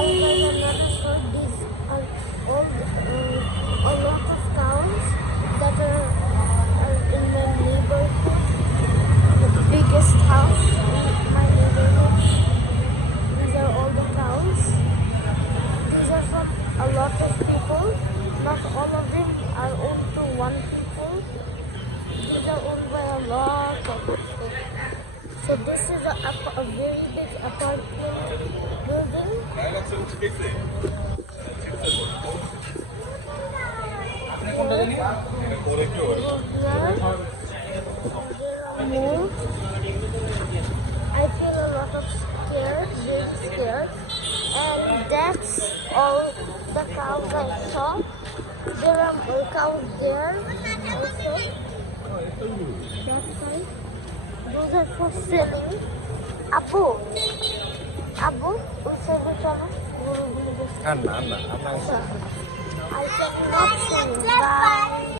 I'm not sure. These are all a lot of cows that are in my neighborhood. The biggest house in my neighborhood. These are all the cows. These are from a lot of people. Not all of them are owned to one people. These are owned by a lot of people. So this is a very big apartment building. More. I feel a lot of scared, very scared. And that's all the cows I saw. There are more cows there also. That side. Those are for selling. Abu, ওই সাইডে চলো গরুগুলো দেখতে। না I cannot show you.